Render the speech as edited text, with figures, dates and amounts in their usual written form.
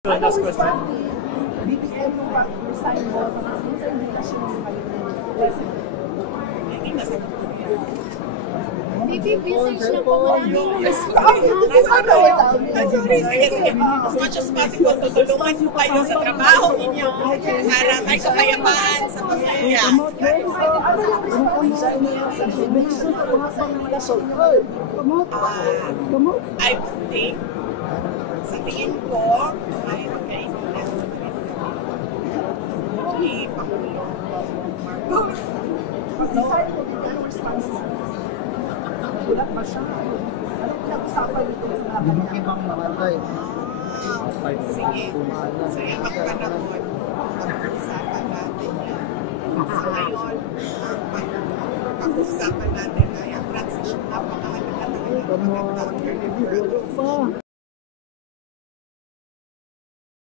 Last question. BBM yung resign mo, tapos sa invitation mo kayo ng president. Hindi na sa Research na po marami. Sorry, sige. As much as possible, tutulungan nyo kayo sa trabaho ninyo para may kapayapaan sa pamilya. I think, sa tingin ko, mayroon kaibigan ni Pangulong Marcos. Pag-decide mo kung anong responses mo. Nagulat ba siya? Anong pinag-usapan nito sa mga Yung ibang barangay. Sige. Sa ibang panahon, pag-usapan natin yan. Sa ngayon, pag-usapan natin ay ang transition. Napakahalaga talaga ang pag-counter